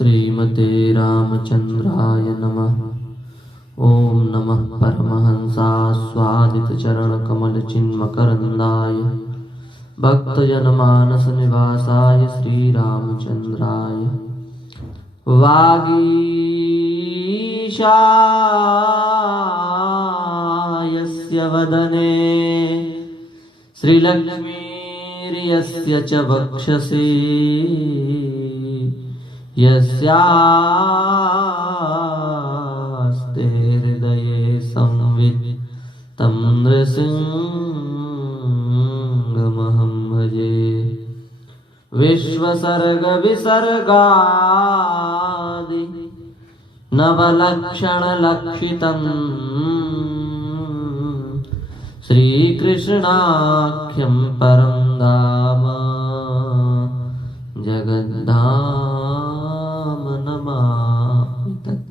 श्रीमते रामचंद्राय नमः। ओम नमः परमहंसास्वादितचरणकमलचिन्मकरन्दाय भक्तजनमानसनिवासाय श्रीरामचन्द्राय वागीशायस्य वदने श्रीलक्ष्मीर्यस्य च वक्षसि यस्यास्ते हृदये संवित् तं नृसिंहमहं भजे। विश्वसर्गविसर्गादि नवलक्षणलक्षितम् श्रीकृष्णाख्यं परं धाम जगद्धाम नमामि तत्।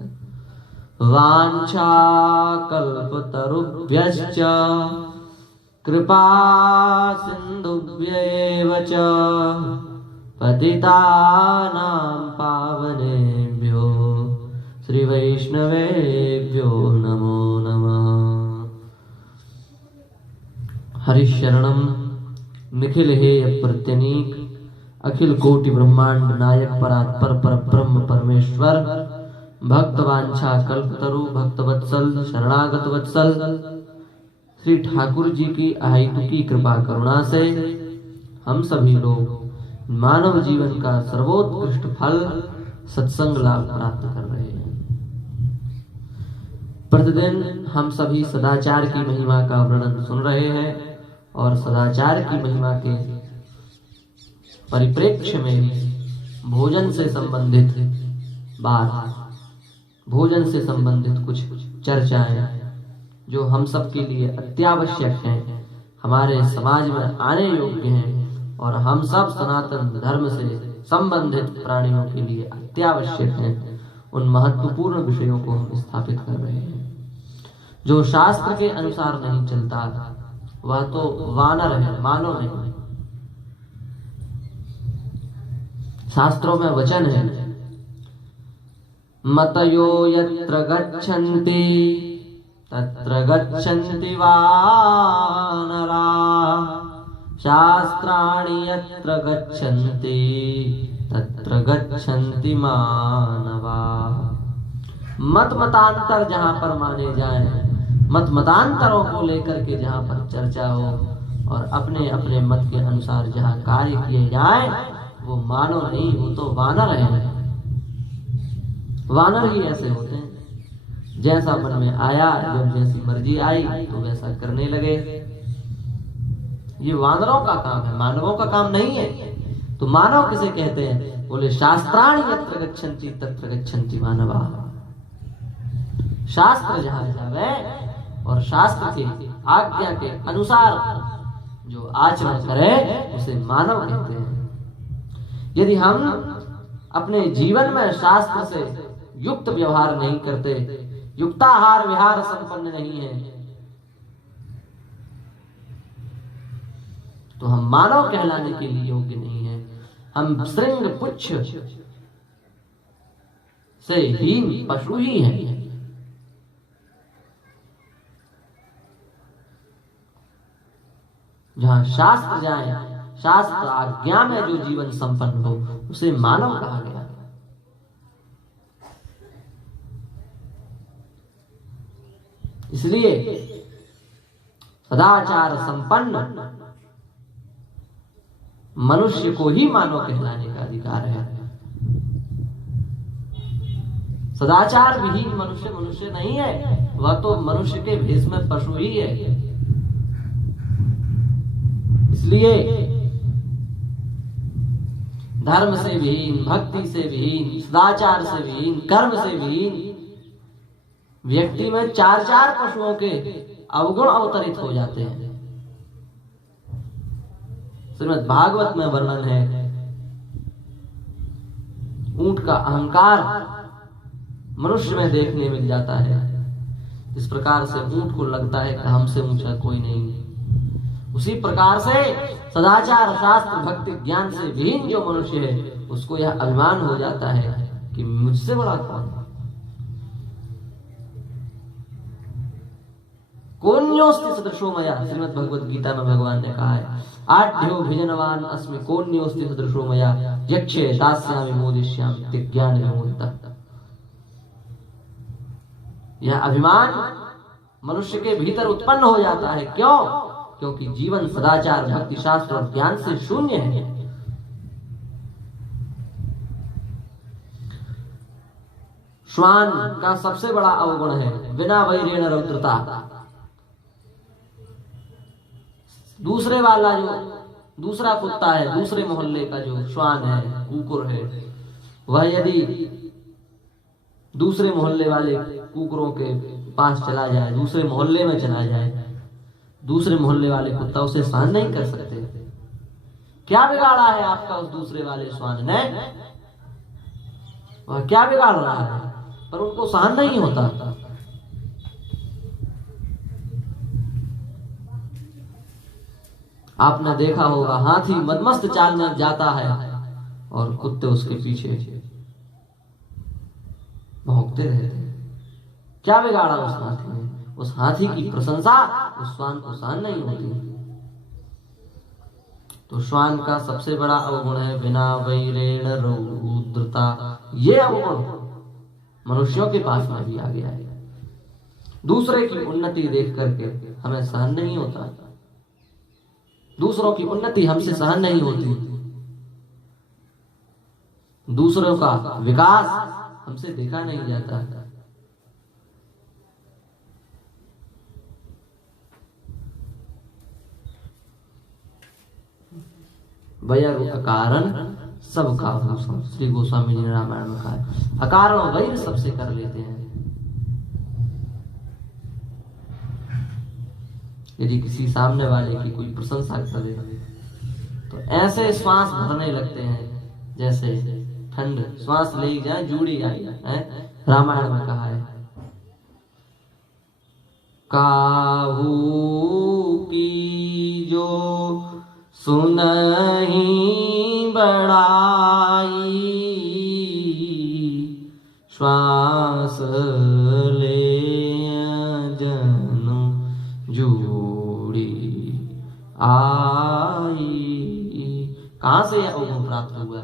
वाञ्छाकल्पतरुभ्यश्च कृपा सिन्धुभ्यैव च पतितानां पावनेभ्यो श्रीवैष्णवेभ्यो नमो नमः। हरिशरणं निखिल हेय प्रत्यनीक अखिल कोटि ब्रह्मांड नायक परात्पर पर ब्रह्म परमेश्वर भक्तवांछा कल्पतरु भक्तवत्सल शरणागत वत्सल श्री ठाकुर जी की अहेतुकी कृपा करुणा से हम सभी लोग मानव जीवन का सर्वोत्कृष्ट फल सत्संग लाभ प्राप्त कर रहे हैं। प्रतिदिन हम सभी सदाचार की महिमा का वर्णन सुन रहे हैं और सदाचार की महिमा के परिप्रेक्ष्य में भोजन से संबंधित बात, भोजन से संबंधित कुछ चर्चाएं जो हम सब के लिए अत्यावश्यक हैं, हमारे समाज में आने योग्य हैं और हम सब सनातन धर्म से संबंधित प्राणियों के लिए अत्यावश्यक हैं, उन महत्वपूर्ण विषयों को हम स्थापित कर रहे हैं। जो शास्त्र के अनुसार नहीं चलता वह तो वानर है, मानव नहीं। शास्त्रों में वचन है मतयो यत्र गच्छन्ति तत्र गच्छन्ति वानरा शास्त्राणि यत्र गच्छन्ति तत्र गच्छन्ति मानवा। मत मतांतर जहां पर माने जाएं, मत मतांतरों को लेकर के जहां पर चर्चा हो और अपने अपने मत के अनुसार जहां कार्य किए जाएं, वो मानव नहीं, वो तो वानर है। वानर ही ऐसे होते हैं, जैसा मन में आया, जब जैसी मर्जी आई तो वैसा करने लगे। ये वानरों का काम है, मानवों का काम नहीं है। तो मानव किसे कहते हैं? बोले शास्त्राणि यत्र गच्छन्ति तत्र गच्छन्ति मानवा। शास्त्र जहां जावे और शास्त्र की आज्ञा के अनुसार जो आचरण करे उसे मानव कहते हैं। यदि हम अपने जीवन में शास्त्र से युक्त व्यवहार नहीं करते, युक्ताहार विहार संपन्न नहीं है, तो हम मानव कहलाने के लिए योग्य नहीं है। हम श्रृंग पुच्छ से हीन पशु ही हैं। जहां शास्त्र जाए, शास्त्र आज्ञा में जो जीवन संपन्न हो उसे मानव कहा गया। इसलिए सदाचार संपन्न मनुष्य को ही मानव कहलाने का अधिकार है। सदाचार विहीन मनुष्य मनुष्य नहीं है, वह तो मनुष्य के भेष में पशु ही है। इसलिए धर्म से विहीन, भक्ति से विहीन, सदाचार से विहीन, कर्म से विहीन व्यक्ति में चार चार पशुओं के अवगुण अवतरित हो जाते हैं। श्रीमद् भागवत में वर्णन है, ऊंट का अहंकार मनुष्य में देखने मिल जाता है। इस प्रकार से ऊंट को लगता है कि हमसे ऊंचा कोई नहीं। उसी प्रकार से सदाचार, शास्त्र, भक्ति, ज्ञान से विहीन जो मनुष्य है उसको यह अभिमान हो जाता है कि मुझसे बड़ा कौन है। कोन्योस्ति सदृशो मया, श्रीमद् भगवद गीता में भगवान ने कहा है, आढ्यो भिजनवान अस्मि कोन्योस्ति सदृशो मया यक्षे दास्यामि मोदिष्यामि ज्ञान विमोहितः। यह अभिमान मनुष्य के भीतर उत्पन्न हो जाता है। क्यों? क्योंकि जीवन सदाचार, भक्ति, शास्त्र और ज्ञान से शून्य है। श्वान का सबसे बड़ा अवगुण है बिना वैरेण रौद्रता। दूसरे वाला जो दूसरा कुत्ता है, दूसरे मोहल्ले का जो श्वान है, कुकुर है, वह यदि दूसरे मोहल्ले वाले कुकुरों के पास चला जाए, दूसरे मोहल्ले में चला जाए, दूसरे मोहल्ले वाले कुत्ता उसे सहन नहीं कर सकते। क्या बिगाड़ा है आपका उस दूसरे वाले श्वान ने? वह क्या बिगाड़ रहा है? पर उनको सहन नहीं होता। आपने देखा होगा, हाथी मदमस्त चाल में जाता है और कुत्ते उसके पीछे भौंकते रहते हैं। क्या बिगाड़ा उस हाथी ने? उस हाथी की प्रशंसा उस श्वान को सहन नहीं होती। तो श्वान का सबसे बड़ा अवगुण है बिना वैरेण रौद्रता। ये अवगुण मनुष्यों के पास में भी आ गया है। दूसरे की उन्नति देख करके हमें सहन नहीं होता, दूसरों की उन्नति हमसे सहन नहीं होती, दूसरों का विकास हमसे देखा नहीं जाता। वैर अकारण सब का भूषण, श्री गोस्वामी जी ने रामायण में कहा है। अकारण वैर सबसे कर लेते हैं। यदि किसी सामने वाले की कोई प्रशंसा करे तो ऐसे श्वास भरने लगते हैं जैसे ठंड, श्वास ले जाए जूड़ी आई है। रामायण में कहा है, काहू की जो सुनहि बड़ाई, श्वास ले जनु जूड़ी आई। कहां से यह अवगुण प्राप्त हुआ?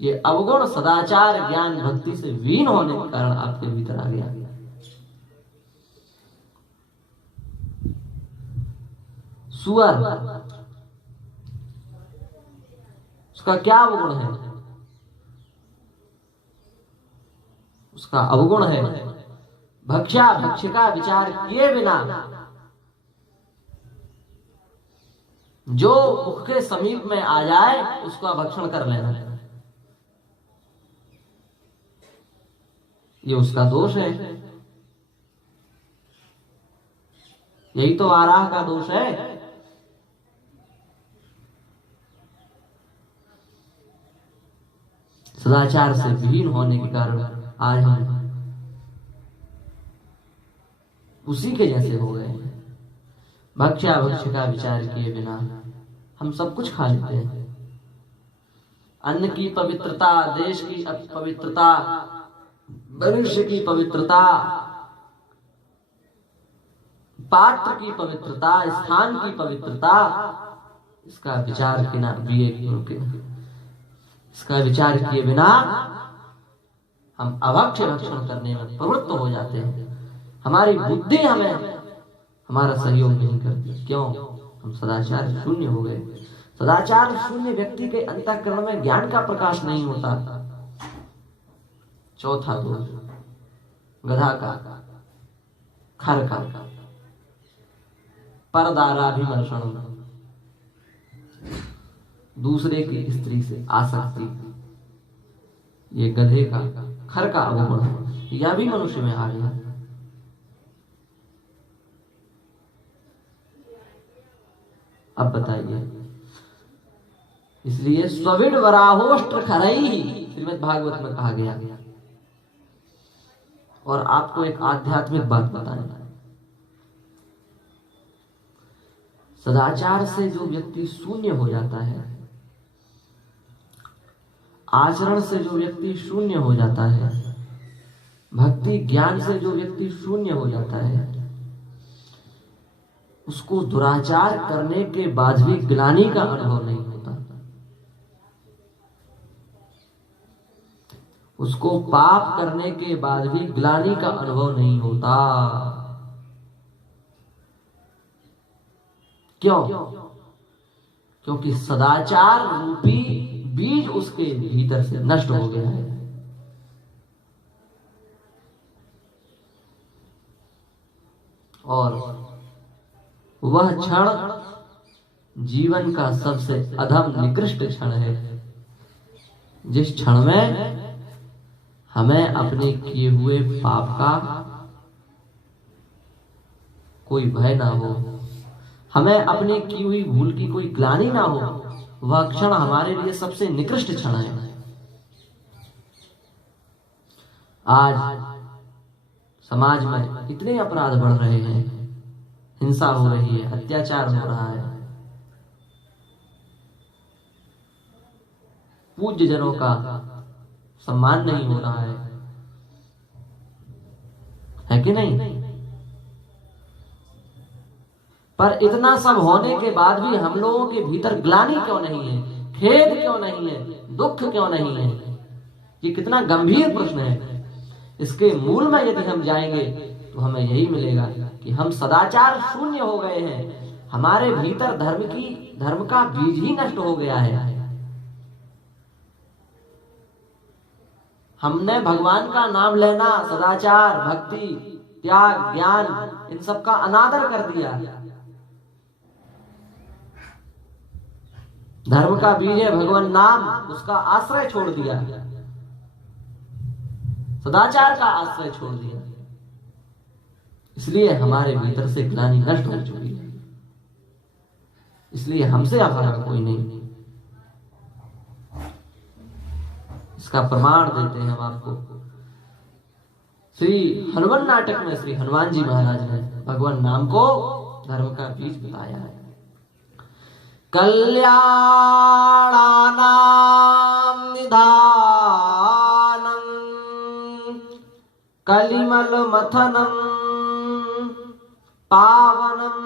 ये अवगुण सदाचार, ज्ञान, भक्ति से वीन होने के कारण आपके भीतर आ गया। सुअर, उसका क्या अवगुण है? उसका अवगुण है भक्ष्या भक्ष्य विचार किए बिना जो मुख के समीप में आ जाए उसका भक्षण कर लेना। ये उसका दोष है। यही तो आराह का दोष है। सदाचार से विहीन होने के कारण आज हम उसी के जैसे हो गए। भक्ष्या भक्ष्य का विचार किए बिना हम सब कुछ खा लेते हैं। अन्न की पवित्रता, देश की पवित्रता, मनुष्य की पवित्रता, पात्र की पवित्रता, स्थान की पवित्रता, इसका विचार इसका विचार किए बिना हम अभक्ष्य भक्षण करने में प्रवृत्त हो जाते हैं। हमारी बुद्धि हमें हमारा सहयोग नहीं करती। क्यों? हम सदाचार शून्य हो गए। सदाचार शून्य व्यक्ति के अंतःकरण में ज्ञान का प्रकाश नहीं होता। चौथा दोष गधा का, खर का, परदाराभिमर्शनम, दूसरे की स्त्री से आसक्ति। ये गधे का, खर का अवगुण है। यह भी मनुष्य में आ गया। अब बताइए, इसलिए स्वविड वराहोष्ट्र खरई श्रीमद् भागवत में कहा गया। और आपको एक आध्यात्मिक बात बताएंगे। सदाचार से जो व्यक्ति शून्य हो जाता है, आचरण से जो व्यक्ति शून्य हो जाता है, भक्ति ज्ञान से जो व्यक्ति शून्य हो जाता है, उसको दुराचार करने के बाद भी ग्लानि का अनुभव नहीं होता। उसको पाप करने के बाद भी ग्लानि का अनुभव नहीं होता। क्यों? क्योंकि सदाचार रूपी बीज उसके भीतर से नष्ट हो गया है। और वह क्षण जीवन का सबसे अधम निकृष्ट क्षण है, जिस क्षण में हमें अपने किए हुए पाप का कोई भय ना हो, हमें अपनी की हुई भूल की कोई ग्लानि ना हो। वह क्षण हमारे लिए सबसे निकृष्ट क्षण है। आज समाज में इतने अपराध बढ़ रहे हैं, हिंसा हो रही है, अत्याचार हो रहा है, पूज्य जनों का सम्मान नहीं हो रहा है कि नहीं? पर इतना सब होने के बाद भी हम लोगों के भीतर ग्लानि क्यों नहीं है, खेद क्यों नहीं है, दुख क्यों नहीं है? ये कितना गंभीर प्रश्न है। इसके मूल में यदि हम जाएंगे तो हमें यही मिलेगा कि हम सदाचार शून्य हो गए हैं। हमारे भीतर धर्म का बीज ही नष्ट हो गया है। हमने भगवान का नाम लेना, सदाचार, भक्ति, त्याग, ज्ञान, इन सब का अनादर कर दिया। धर्म का बीज है भगवान नाम, उसका आश्रय छोड़ दिया, सदाचार का आश्रय छोड़ दिया। इसलिए हमारे भीतर से ग्लानि नष्ट हो चुकी है। इसलिए हमसे अपराध कोई नहीं। इसका प्रमाण देते हैं हम आपको। श्री हनुमान नाटक में श्री हनुमान जी महाराज ने भगवान नाम को धर्म का बीज बताया है। कल्याणानां निधानम् कलिमल मथनम् पावनं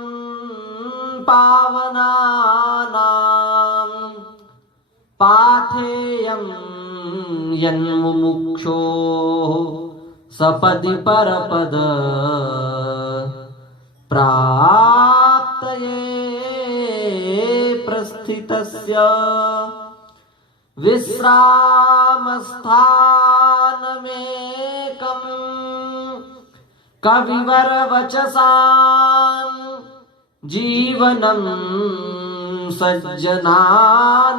पावनानां पाथेयं यन्मुमुक्षो सपदि परपद प्राप्तये प्रस्थितस्य विश्रामस्थानमेकं कविवर वचसां जीवनं सज्जनानां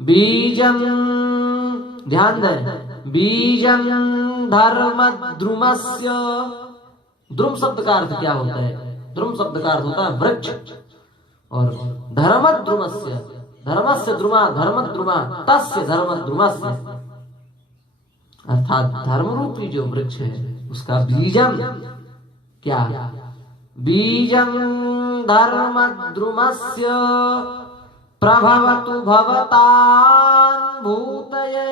बीजं, ध्यान दें, बीजं धर्मद्रुमस्य। द्रुम शब्द का अर्थ क्या होता है? द्रुम शब्द का अर्थ होता है वृक्ष। और धर्मद्रुमस्य, धर्मस्य द्रुमा, धर्मद्रुमा तस्य धर्मद्रुमस्य, अर्थात धर्म रूपी जो वृक्ष है उसका बीजम क्या? बीजं धर्मद्रुमस्य प्रभवतु भवतां भूतये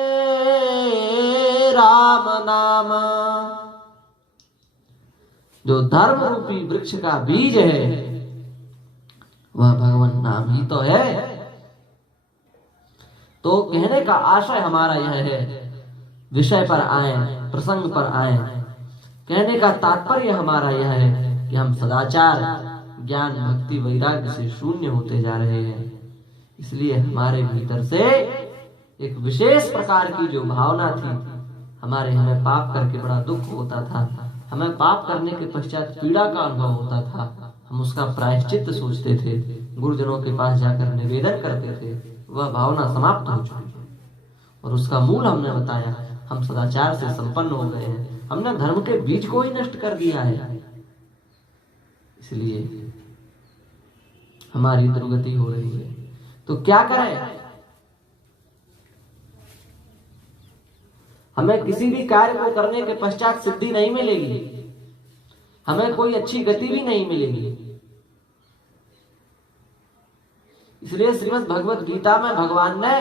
राम नाम। जो धर्म रूपी वृक्ष का बीज है वह भगवान नाम ही तो है। तो कहने का आशय हमारा यह है, विषय पर आए, प्रसंग पर आए, कहने का तात्पर्य हमारा यह है कि हम सदाचार, ज्ञान, भक्ति, वैराग्य से शून्य होते जा रहे हैं। इसलिए हमारे भीतर से एक विशेष प्रकार की जो भावना थी, हमें पाप करके बड़ा दुख होता था, हमें पाप करने के पश्चात पीड़ा का अनुभव होता था, हम उसका प्रायश्चित सोचते थे, गुरुजनों के पास जाकर निवेदन करते थे, वह भावना समाप्त हो चुकी है। और उसका मूल हमने बताया, हम सदाचार से संपन्न हो गए हैं, हमने धर्म के बीज को ही नष्ट कर दिया है। इसलिए हमारी दुर्गति हो रही है। तो क्या करें? हमें किसी भी कार्य को करने के पश्चात सिद्धि नहीं मिलेगी, हमें कोई अच्छी गति भी नहीं मिलेगी। इसलिए श्रीमद् भगवत गीता में भगवान ने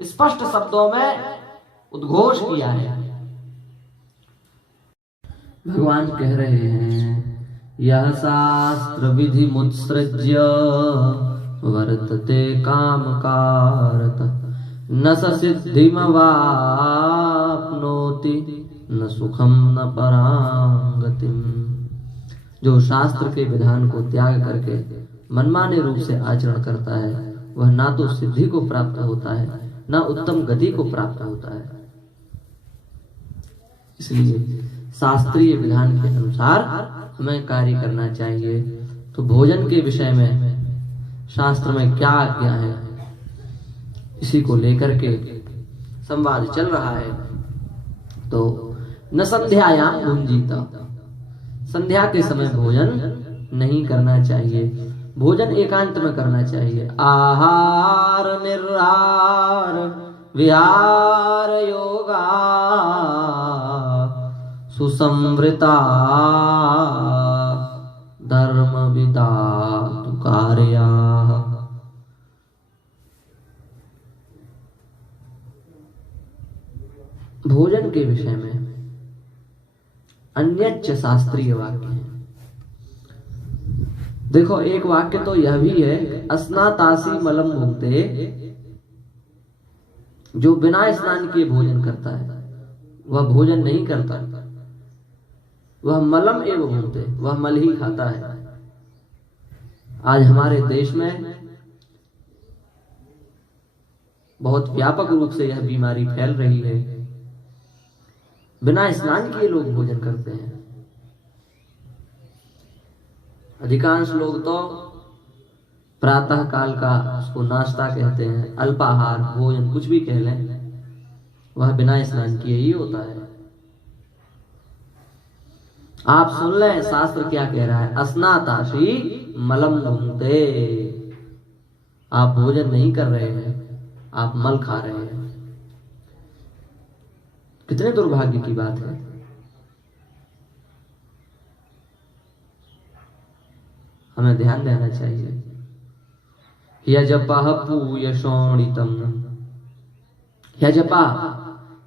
स्पष्ट शब्दों में उद्घोष किया है। भगवान कह रहे हैं यह शास्त्र विधि मुत्सृज्य वर्तते काम कारत न स सिद्धिमवाप्नोति न सुखम न परांगतिम। जो शास्त्र के विधान को त्याग करके मनमाने रूप से आचरण करता है वह ना तो सिद्धि को प्राप्त होता है ना उत्तम गति को प्राप्त होता है। इसलिए शास्त्रीय विधान के अनुसार हमें कार्य करना चाहिए। तो भोजन के विषय में शास्त्र में क्या आज्ञा है, इसी को लेकर के संवाद चल रहा है। तो न संध्यायाम भुंजीत, संध्या के समय भोजन नहीं करना चाहिए, भोजन एकांत में करना चाहिए। आहार निराहार विहार योगा सुसंवृता धर्म विदातु कार्या। भोजन के विषय में अन्यच्च शास्त्रीय वाक्य है। देखो एक वाक्य तो यह भी है अस्नातासी मलम भुंक्ते, जो बिना स्नान किए भोजन करता है वह भोजन नहीं करता, वह मलम एवं भुंक्ते, वह मल ही खाता है। आज हमारे देश में बहुत व्यापक रूप से यह बीमारी फैल रही है। बिना स्नान किए लोग भोजन करते हैं। अधिकांश लोग तो प्रातः काल का उसको नाश्ता कहते हैं, अल्पाहार भोजन कुछ भी कह लें, वह बिना स्नान किए ही होता है। आप सुन लें शास्त्र क्या कह रहा है, अस्नातासी मलम भुंक्ते। आप भोजन नहीं कर रहे हैं, आप मल खा रहे हैं। कितने दुर्भाग्य की बात है। हमें ध्यान देना चाहिए। यजपः पूयशोणितम, यजपा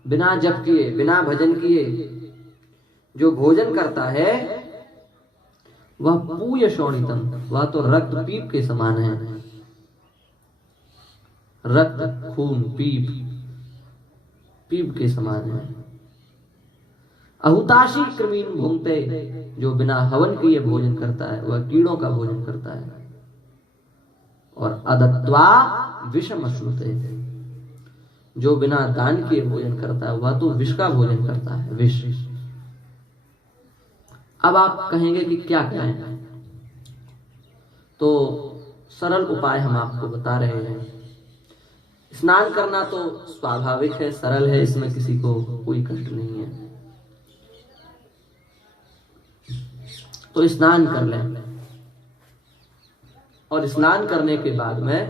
बिना जप किए बिना भजन किए जो भोजन करता है वह पूयशोणितम, वह तो रक्त पीप के समान है। रक्त खून पीप पीप के समान है। अहुताशी कृमीन भुंक्ते, जो बिना हवन किए भोजन करता है वह कीड़ों का भोजन करता है। और अदत्वा विषम श्नुते, जो बिना दान किए भोजन करता है वह तो विष का भोजन करता है, विष। अब आप कहेंगे कि क्या करें, तो सरल उपाय हम आपको बता रहे हैं। स्नान करना तो स्वाभाविक है, सरल है, इसमें किसी को कोई कष्ट नहीं है। तो स्नान कर लें और स्नान करने के बाद में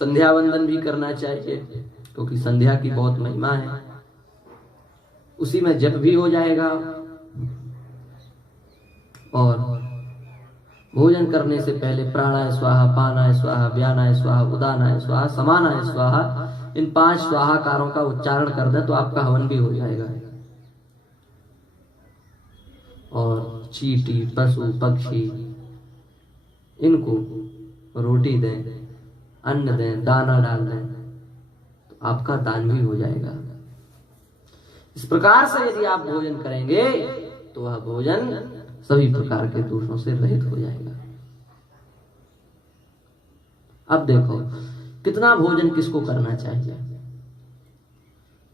संध्या वंदन भी करना चाहिए, क्योंकि संध्या की बहुत महिमा है। उसी में जप भी हो जाएगा और भोजन करने से पहले प्राणाय स्वाहा, पानाय स्वाहा, व्यानाय स्वाहा, उदानाय स्वाहा, समानाय स्वाहा, इन 5 स्वाहाकारों का उच्चारण कर दें तो आपका हवन भी हो जाएगा। और चींटी, पशु, पक्षी, इनको रोटी दें, अन्न दें, दाना डाल दें, तो आपका दान भी हो जाएगा। इस प्रकार से यदि आप भोजन करेंगे तो वह भोजन सभी प्रकार के दोषों से रहित हो जाएगा। अब देखो कितना भोजन किसको करना चाहिए।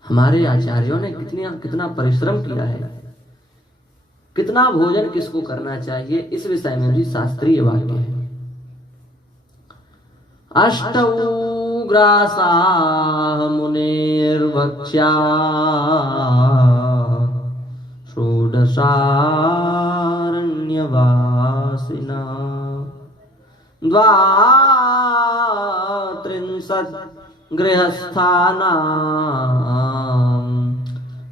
हमारे आचार्यों ने कितना परिश्रम किया है। कितना भोजन किसको करना चाहिए इस विषय में भी शास्त्रीय वाक्य है। अष्टौ ग्रासाः मुनेर्भक्ष्या षोडशारण्यवासिना द्वात्रिंशत् गृहस्थानां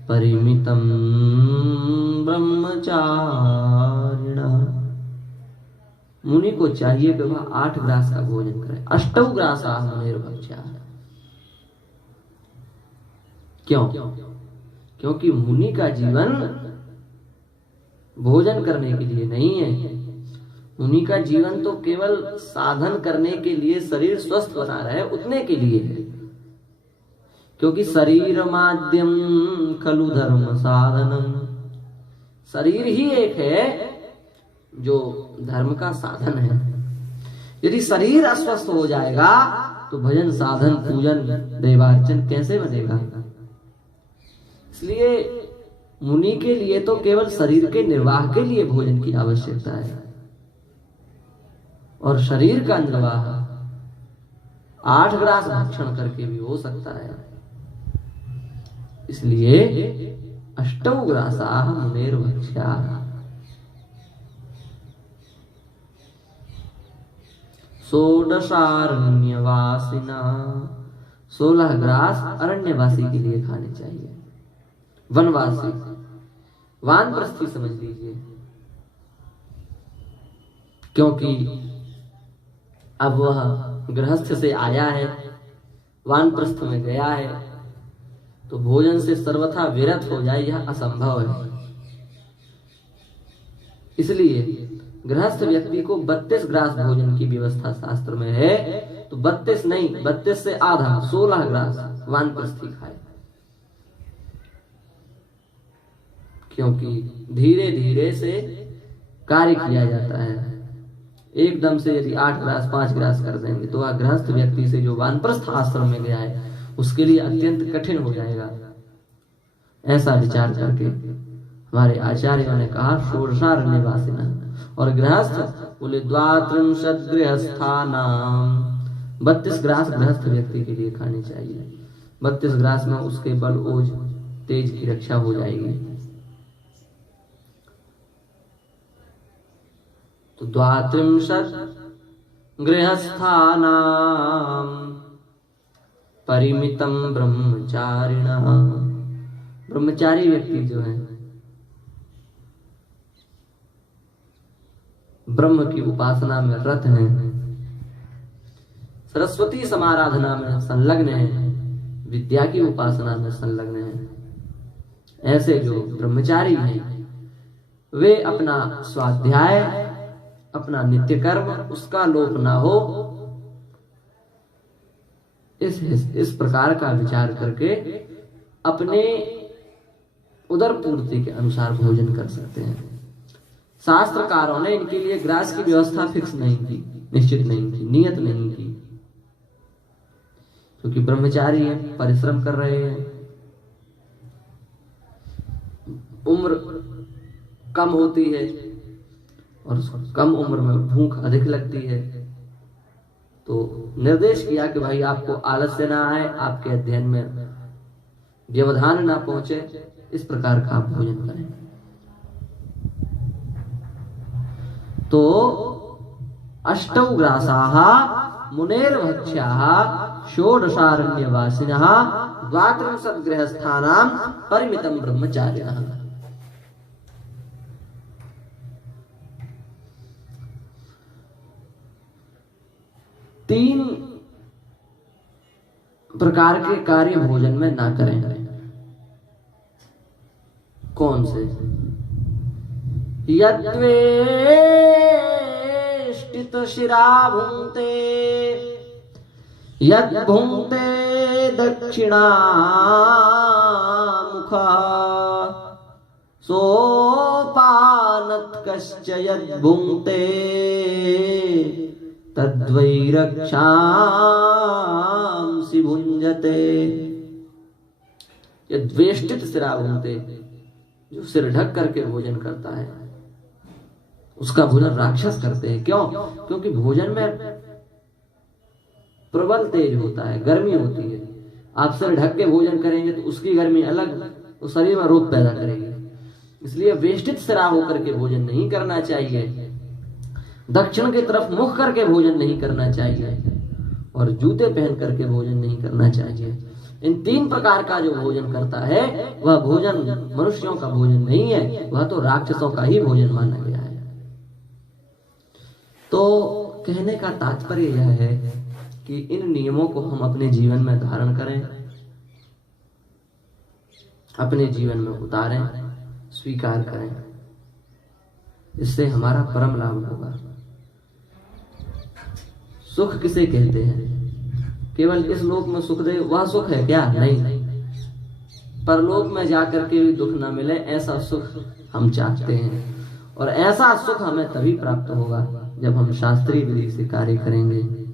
परिमितं ब्रह्मचारिणा। मुनि को चाहिए कि वह 8 ग्रास का भोजन करे। अष्टौ ग्रासा मुनिर्भक्ष्या, क्यों? क्योंकि मुनि का जीवन भोजन करने के लिए नहीं है। मुनि का जीवन तो केवल साधन करने के लिए, शरीर स्वस्थ बना रहे उतने के लिए है। क्योंकि शरीर माध्यम खलु धर्म साधनम, शरीर ही एक है जो धर्म का साधन है। यदि शरीर अस्वस्थ हो जाएगा तो भजन साधन पूजन देवार्चन कैसे बनेगा? इसलिए मुनि के लिए तो केवल शरीर के निर्वाह के लिए भोजन की आवश्यकता है, और शरीर का निर्वाह 8 ग्रास भक्षण करके भी हो सकता है। इसलिए अष्टौ ग्रासाः मुनेर्भक्ष्याः, षोडशारण्यवासिना, 16 ग्रास अरण्यवासी के लिए खाने चाहिए। वनवासी, वानप्रस्थी समझ लीजिए, क्योंकि अब वह गृहस्थ से आया है, वानप्रस्थ में गया है, तो भोजन से सर्वथा विरत हो जाए यह असंभव है। इसलिए गृहस्थ व्यक्ति को 32 ग्रास भोजन की व्यवस्था शास्त्र में है, तो 32 नहीं, 32 से आधा 16 ग्रास वानप्रस्थी खाए। क्योंकि धीरे धीरे से कार्य किया जाता है। एकदम से यदि 8 ग्रास 5 ग्रास कर देंगे तो वह गृहस्थ व्यक्ति से जो वानप्रस्थ आश्रम में गया है उसके लिए अत्यंत कठिन हो जाएगा। ऐसा विचार करके हमारे आचार्यों ने कहा षोडशारण्यवासिना, और गृहस्थ बोले द्वात्रिंशत् गृहस्थानाम, 32 ग्रास गृहस्थ व्यक्ति के लिए खानी चाहिए। 32 ग्रास में उसके बल ओज तेज की रक्षा हो जाएगी। तो द्वात्रिंशत् गृहस्थानाम परिमितम ब्रह्मचारिणा, ब्रह्मचारी व्यक्ति जो है ब्रह्म की उपासना में रत हैं, सरस्वती समाराधना में संलग्न हैं, विद्या की उपासना में संलग्न हैं, ऐसे जो ब्रह्मचारी हैं वे अपना स्वाध्याय, अपना नित्य कर्म, उसका लोप ना हो, इस प्रकार का विचार करके अपने उदर पूर्ति के अनुसार भोजन कर सकते हैं। शास्त्रकारों ने इनके लिए ग्रास की व्यवस्था फिक्स नहीं की, निश्चित नहीं की, नियत नहीं की, क्योंकि ब्रह्मचारी है, परिश्रम कर रहे हैं, उम्र कम होती है और कम उम्र में भूख अधिक लगती है, तो निर्देश किया कि भाई आपको आलस्य ना आए, आपके अध्ययन में व्यवधान ना पहुंचे, इस प्रकार का आप भोजन करें। तो अष्टौ ग्रासाः मुनेर्भक्ष्याः षोडशारण्यवासिनः द्वात्रिंशत् गृहस्थानां परिमितं ब्रह्मचारिणः। तीन प्रकार के कार्य भोजन में ना करें। कौन से? यद्वेष्टित शिरा भुंक्ते, यद् भुंक्ते दक्षिणामुखः, सोपानत्कश्च यद् भुंक्ते तद्वै रक्षांसि भुंजते। यद्वेष्टित शिरा भुंक्ते, जो सिर ढक करके भोजन करता है उसका भोजन राक्षस करते हैं। क्यों? क्योंकि भोजन में प्रबल तेज होता है, गर्मी होती है। आप सिर ढक के भोजन करेंगे तो उसकी गर्मी अलग, तो शरीर में रोग पैदा करेगी। इसलिए वेष्टित सिरा होकर के भोजन नहीं करना चाहिए, दक्षिण की तरफ मुख करके भोजन नहीं करना चाहिए, और जूते पहन करके भोजन नहीं करना चाहिए। इन तीन प्रकार का जो भोजन करता है वह भोजन मनुष्यों का भोजन नहीं है, वह तो राक्षसों का ही भोजन माना गया है। तो कहने का तात्पर्य यह है कि इन नियमों को हम अपने जीवन में धारण करें, अपने जीवन में उतारें, स्वीकार करें। इससे हमारा परम लाभ होगा। सुख किसे कहते हैं? केवल इस लोक में सुख दे वह सुख है क्या? नहीं, परलोक में जाकर के भी दुख न मिले ऐसा सुख हम चाहते हैं। और ऐसा सुख हमें तभी प्राप्त होगा जब हम शास्त्रीय विधि से कार्य करेंगे।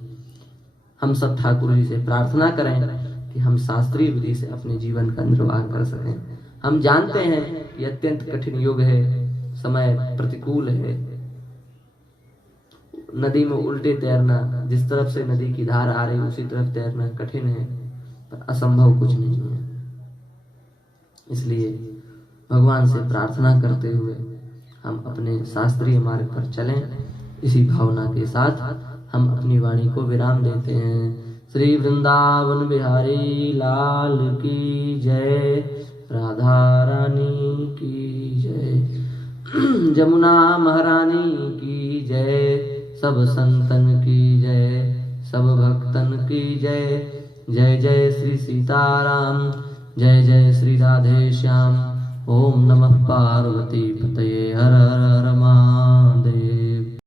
हम सब ठाकुर जी से प्रार्थना करें कि हम शास्त्रीय विधि से अपने जीवन का निर्वाह कर सकें। हम जानते हैं कि अत्यंत कठिन युग है, समय प्रतिकूल है। नदी में उल्टे तैरना, जिस तरफ से नदी की धार आ रही उसी तरफ तैरना कठिन है, पर असंभव कुछ नहीं है। इसलिए भगवान से प्रार्थना करते हुए हम अपने शास्त्रीय मार्ग पर चलें। इसी भावना के साथ हम अपनी वाणी को विराम देते हैं। श्री वृंदावन बिहारी लाल की जय, राधा रानी की जय, जमुना महारानी की जय, सब संतन की जय, सब भक्तन की जय। जय जय श्री सीताराम, जय जय श्री राधे श्याम। ओम नमः पार्वती पतये, हर हर रमा।